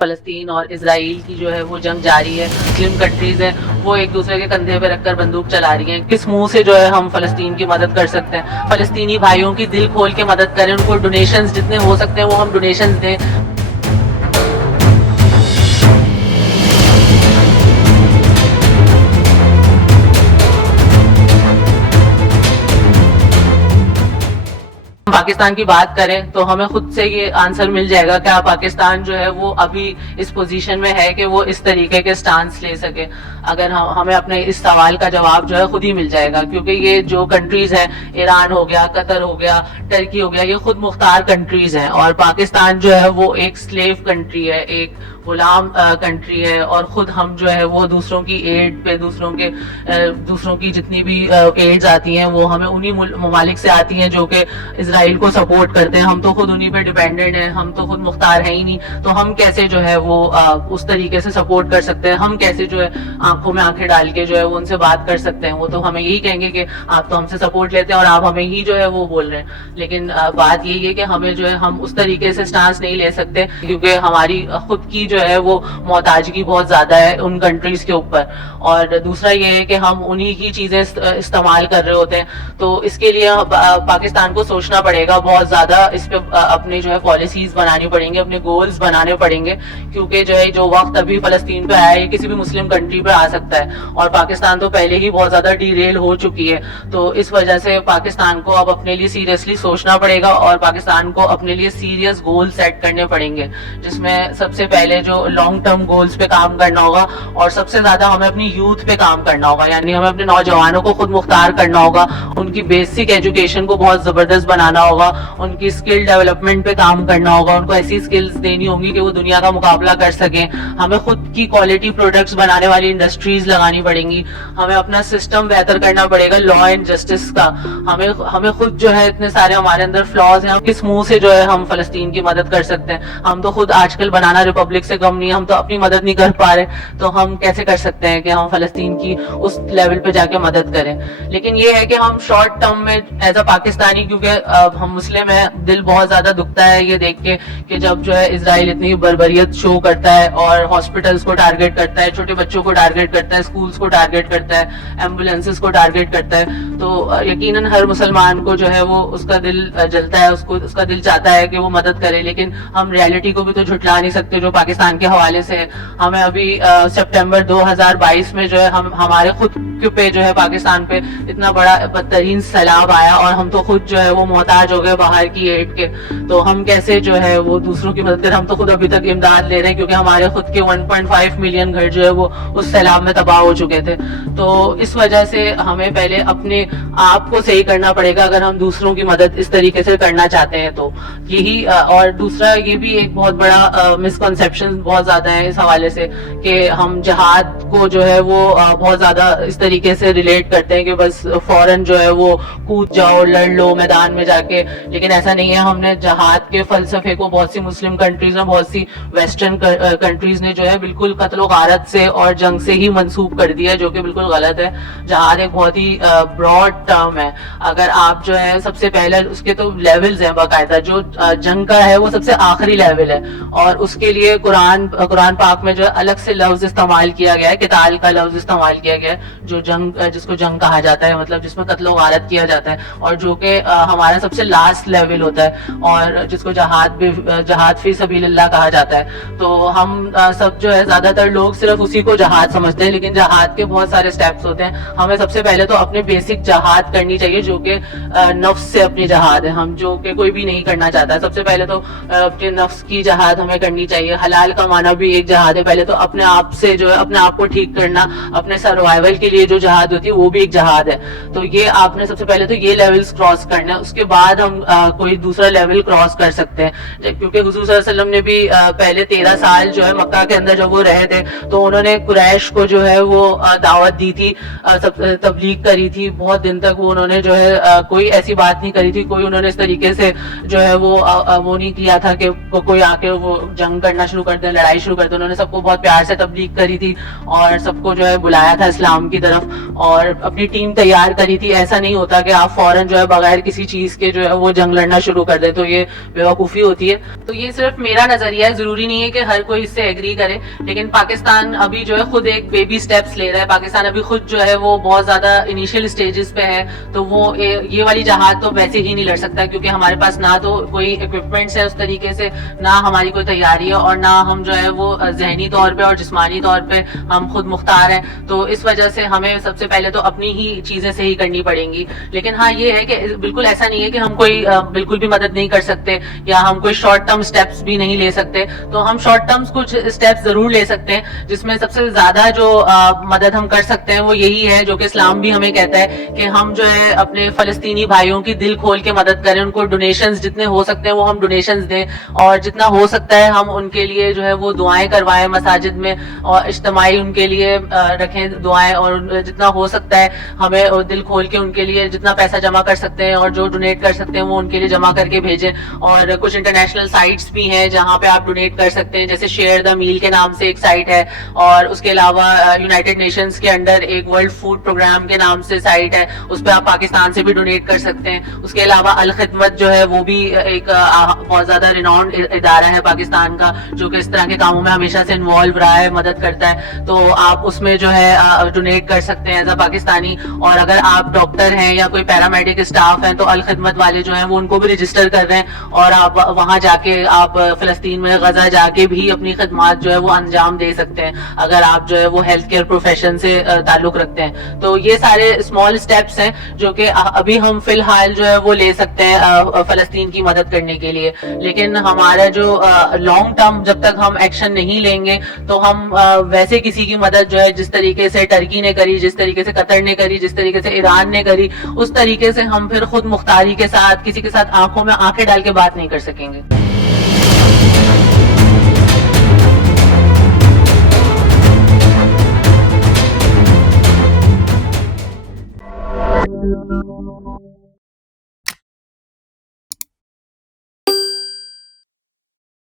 فلسطین اور اسرائیل کی جو ہے وہ جنگ جاری ہے. مسلم کنٹریز ہیں وہ ایک دوسرے کے کندھے پہ رکھ کر بندوق چلا رہی ہیں. کس منہ سے جو ہے ہم فلسطین کی مدد کر سکتے ہیں؟ فلسطینی بھائیوں کی دل کھول کے مدد کریں, ان کو ڈونیشنز جتنے ہو سکتے ہیں وہ ہم ڈونیشنز دیں. پاکستان کی بات کریں تو ہمیں خود سے یہ آنسر مل جائے گا کیا پاکستان جو ہے وہ ابھی اس پوزیشن میں ہے کہ وہ اس طریقے کے سٹانس لے سکے. اگر ہمیں اپنے اس سوال کا جواب جو ہے خود ہی مل جائے گا, کیونکہ یہ جو کنٹریز ہیں, ایران ہو گیا, قطر ہو گیا, ٹرکی ہو گیا, یہ خود مختار کنٹریز ہیں, اور پاکستان جو ہے وہ ایک سلیو کنٹری ہے, ایک غلام کنٹری ہے, اور خود ہم جو ہے وہ دوسروں کی ایڈ پہ, دوسروں کی جتنی بھی ایڈز آتی ہیں وہ ہمیں انہی ممالک سے آتی ہیں جو کہ اسرائیل کو سپورٹ کرتے ہیں. ہم تو خود انہی پہ ڈیپینڈنٹ ہیں, ہم تو خود مختار ہیں ہی نہیں, تو ہم کیسے جو ہے وہ اس طریقے سے سپورٹ کر سکتے ہیں؟ ہم کیسے جو ہے آنکھوں میں آنکھیں ڈال کے جو ہے وہ ان سے بات کر سکتے ہیں؟ وہ تو ہمیں یہی کہیں گے کہ آپ تو ہم سے سپورٹ لیتے ہیں اور آپ ہمیں ہی جو ہے وہ بول رہے ہیں. لیکن بات یہی ہے کہ ہمیں جو ہے ہم اس طریقے سے سٹانس نہیں لے سکتے, کیونکہ ہماری خود کی جو ہے وہ محتاجگی بہت زیادہ ہے ان کنٹریز کے اوپر. اور دوسرا یہ ہے کہ ہم انہی کی چیزیں استعمال کر رہے ہوتے ہیں, تو اس کے لیے پاکستان کو سوچنا پڑے گا بہت زیادہ, اس پہ اپنے جو ہے پالیسیز بنانی پڑیں گے, اپنے گولز بنانے پڑیں گے, کیونکہ جو ہے جو وقت ابھی فلسطین پہ آیا ہے یہ کسی بھی مسلم کنٹری پہ آ سکتا ہے, اور پاکستان تو پہلے ہی بہت زیادہ ڈی ریل ہو چکی ہے. تو اس وجہ سے پاکستان کو اب اپنے لیے سیریسلی سوچنا پڑے گا, اور پاکستان کو اپنے لیے سیریس گول سیٹ کرنے پڑیں گے, جس میں سب سے پہلے جو لانگ ٹرم گولز پہ کام کرنا ہوگا, اور سب سے زیادہ ہمیں اپنی یوتھ پہ کام کرنا ہوگا, یعنی ہمیں اپنے نوجوانوں کو خود مختار کرنا ہوگا, ان کی بیسک ایجوکیشن کو بہت زبردست بنانا ہوگا, ان کی اسکل ڈیولپمنٹ پہ کام کرنا ہوگا, ان کو ایسی اسکلز دینی ہوں گی کہ وہ دنیا کا مقابلہ کر سکیں. ہمیں خود کی کوالٹی پروڈکٹس بنانے والی انڈسٹریز لگانی پڑیں گی, ہمیں اپنا سسٹم بہتر کرنا پڑے گا لا اینڈ جسٹس کا. ہمیں خود جو ہے اتنے سارے ہمارے اندر فلاز ہیں, کس منہ سے جو ہے ہم فلسطین کی مدد کر سکتے ہیں؟ ہم تو خود آج کل بنانا ریپبلک سے کم نہیں, ہم تو اپنی مدد نہیں کر پا رہے, تو ہم کیسے کر سکتے ہیں کہ ہم فلسطین کی اس لیول پہ جا کے مدد کریں؟ لیکن یہ ہے کہ ہم شارٹ ٹرم میں ایز اے پاکستانی, کیونکہ ہم مسلم ہیں, دل بہت زیادہ دکھتا ہے یہ دیکھ کے کہ جب جو ہے اسرائیل اتنی بربریت شو کرتا ہے اور ہاسپٹلس کو ٹارگیٹ کرتا ہے, چھوٹے بچوں کو ٹارگیٹ کرتا ہے, اسکولس کو ٹارگیٹ کرتا ہے, ایمبولینسز کو ٹارگیٹ کرتا ہے, تو یقیناً ہر مسلمان کو جو ہے وہ اس کا دل جلتا ہے, اس کا دل چاہتا ہے کہ وہ مدد کرے. لیکن ہم ریالٹی کو بھی تو جھٹلا نہیں سکتے جو پاکستان کے حوالے سے ہے. ہمیں ابھی سپٹمبر 2022 میں جو ہے ہمارے خود پہ جو ہے پاکستان پہ اتنا بڑا بدترین سیلاب آیا, اور ہم تو خود جو ہے وہ محتاج ہو گئے باہر کی ایڈ کے, تو ہم کیسے جو ہے وہ دوسروں کی مدد کریں؟ ہم تو خود ابھی تک امداد لے رہے ہیں, کیونکہ ہمارے خود کے 1.5 ملین گھر جو ہے وہ اس سیلاب میں تباہ ہو چکے تھے. تو اس وجہ سے ہمیں پہلے اپنے آپ کو صحیح کرنا پڑے گا اگر ہم دوسروں کی مدد اس طریقے سے کرنا چاہتے ہیں. تو یہی, اور دوسرا یہ بھی ایک بہت بڑا مسکنسیپشن بہت زیادہ ہے اس حوالے سے کہ ہم جہاد کو جو ہے وہ بہت زیادہ اس طریقے سے ریلیٹ کرتے ہیں کہ بس فوراً جو ہے وہ کود جاؤ, لڑ لو میدان میں جا کے. لیکن ایسا نہیں ہے. ہم نے جہاد کے فلسفے کو بہت سی مسلم کنٹریز میں, بہت سی ویسٹرن کنٹریز نے جو ہے بالکل قتل و غارت سے اور جنگ سے ہی منسوب کر دیا, جو کہ بالکل غلط ہے. جہاد ایک بہت ہی براڈ ٹرم ہے. اگر آپ جو ہے سب سے پہلے اس کے تو لیولز ہیں باقاعدہ, جو جنگ کا ہے وہ سب سے آخری لیول ہے, اور اس کے لیے قرآن پاک میں جو الگ سے لفظ استعمال کیا گیا ہے, قتال کا لفظ استعمال کیا گیا ہے, جو جنگ جس کو جنگ کہا جاتا ہے, مطلب جس میں قتل و غارت کیا جاتا ہے, اور جو کہ ہمارا سب سے لاسٹ لیول ہوتا ہے, اور جس کو جہاد فی سبیل اللہ کہا جاتا ہے. تو ہم سب جو ہے زیادہ تر لوگ صرف اسی کو جہاد سمجھتے ہیں, لیکن جہاد کے بہت سارے سٹیپس ہوتے ہیں. ہمیں سب سے پہلے تو اپنے بیسک جہاد کرنی چاہیے, جو کہ نفس سے اپنی جہاد ہے, ہم جو کہ کوئی بھی نہیں کرنا چاہتا ہے. سب سے پہلے تو اپنے نفس کی جہاد ہمیں کرنی چاہیے. حلال کمانا بھی ایک جہاد ہے. پہلے تو اپنے آپ سے جو ہے اپنے آپ کو ٹھیک کرنا, اپنے سروائیول کے لیے جو جہاد ہوتی ہے وہ بھی ایک جہاد ہے. تو یہ آپ نے سب سے پہلے تو یہ لیولز کراس کرنا ہے, اس کے بعد ہم کوئی دوسرا لیول کراس کر سکتے ہیں. کیونکہ حضور صلی اللہ علیہ وسلم نے بھی پہلے 13 سال جو ہے مکہ کے اندر جب وہ رہے تھے تو انہوں نے قریش کو جو ہے وہ دعوت دی تھی, تبلیغ کری تھی. بہت دن تک وہ انہوں نے جو ہے کوئی ایسی بات نہیں کری تھی, کوئی انہوں نے اس طریقے سے جو ہے وہ نہیں کیا تھا کہ کوئی آ کے وہ جنگ کرنا شروع کر دے, لڑائی شروع کر دے. انہوں نے سب کو بہت پیار سے تبلیغ کری تھی اور سب کو جو ہے بلایا تھا اسلام کی طرف, اور اپنی ٹیم تیار کری تھی. ایسا نہیں ہوتا کہ آپ فوراً جو ہے بغیر کسی چیز کے جو جو ہے وہ جنگ لڑنا شروع کر دے, تو یہ بیوقوفی ہوتی ہے. تو یہ صرف میرا نظریہ ہے, ضروری نہیں ہے کہ ہر کوئی اس سے ایگری کرے, لیکن پاکستان ابھی جو ہے خود ایک بیبی سٹیپس لے رہا ہے. پاکستان ابھی خود جو ہے وہ بہت زیادہ انیشیل سٹیجز پہ ہے, تو وہ یہ والی جہاد تو ویسے ہی نہیں لڑ سکتا, کیونکہ ہمارے پاس نہ تو کوئی اکوپمنٹس ہے اس طریقے سے, نہ ہماری کوئی تیاری ہے, اور نہ ہم جو ہے وہ ذہنی طور پہ اور جسمانی طور پہ ہم خود مختار ہیں. تو اس وجہ سے ہمیں سب سے پہلے تو اپنی ہی چیزیں صحیح کرنی پڑیں گی. لیکن ہاں یہ ہے کہ بالکل ایسا نہیں ہے کہ ہم کوئی بالکل بھی مدد نہیں کر سکتے, یا ہم کوئی شارٹ ٹرم سٹیپس بھی نہیں لے سکتے. تو ہم شارٹ ٹرمز کچھ سٹیپس ضرور لے سکتے ہیں, جس میں سب سے زیادہ جو مدد ہم کر سکتے ہیں وہ یہی ہے, جو کہ اسلام بھی ہمیں کہتا ہے کہ ہم جو ہے اپنے فلسطینی بھائیوں کی دل کھول کے مدد کریں, ان کو ڈونیشنز جتنے ہو سکتے ہیں وہ ہم ڈونیشنز دیں, اور جتنا ہو سکتا ہے ہم ان کے لیے جو ہے وہ دعائیں کروائیں مساجد میں, اور اجتماعی ان کے لیے رکھیں دعائیں, اور جتنا ہو سکتا ہے ہمیں دل کھول کے ان کے لیے جتنا پیسہ جمع کر سکتے ہیں اور جو ڈونیٹ کر سکتے ہیں وہ ان کے لیے جمع کر کے بھیجیں. اور کچھ انٹرنیشنل سائٹس بھی ہیں جہاں پہ آپ ڈونیٹ کر سکتے ہیں, جیسے شیئر دا میل کے نام سے ایک سائٹ ہے, اور اس کے علاوہ یونائٹڈ نیشنز کے انڈر ایک ورلڈ فوڈ پروگرام کے نام سے سائٹ ہے, اس پہ آپ پاکستان سے بھی ڈونیٹ کر سکتے ہیں. اس کے علاوہ الخدمت جو ہے وہ بھی ایک بہت زیادہ ریناؤنڈ ادارہ ہے پاکستان کا, جو کہ اس طرح کے کاموں میں ہمیشہ سے انوالو رہا ہے, مدد کرتا ہے. تو آپ اس میں جو ہے ڈونیٹ کر سکتے ہیں ایز اے پاکستانی. اور اگر آپ ڈاکٹر ہیں یا کوئی پیرامیڈک اسٹاف ہیں تو الخدمت والے جو ہیں وہ ان کو بھی رجسٹر کر رہے ہیں, اور آپ وہاں جا کے آپ فلسطین میں غزہ جا کے بھی اپنی خدمات جو ہے وہ انجام دے سکتے ہیں, اگر آپ جو ہے وہ ہیلتھ کیئر پروفیشن سے تعلق رکھتے ہیں. تو یہ سارے اسمال اسٹیپس ہیں جو کہ ابھی ہم فی الحال جو ہے وہ لے سکتے ہیں فلسطین کی مدد کرنے کے لیے. لیکن ہمارا جو لانگ ٹرم جب تک ہم ایکشن نہیں لیں گے تو ہم ویسے کسی کی مدد جو ہے جس طریقے سے ٹرکی نے کری, جس طریقے سے قطر نے کری, جس طریقے سے ایران نے کری, اس طریقے سے ہم پھر خود مختاری کے ساتھ کسی کے ساتھ آنکھوں میں آنکھیں ڈال کے بات نہیں کر سکیں گے.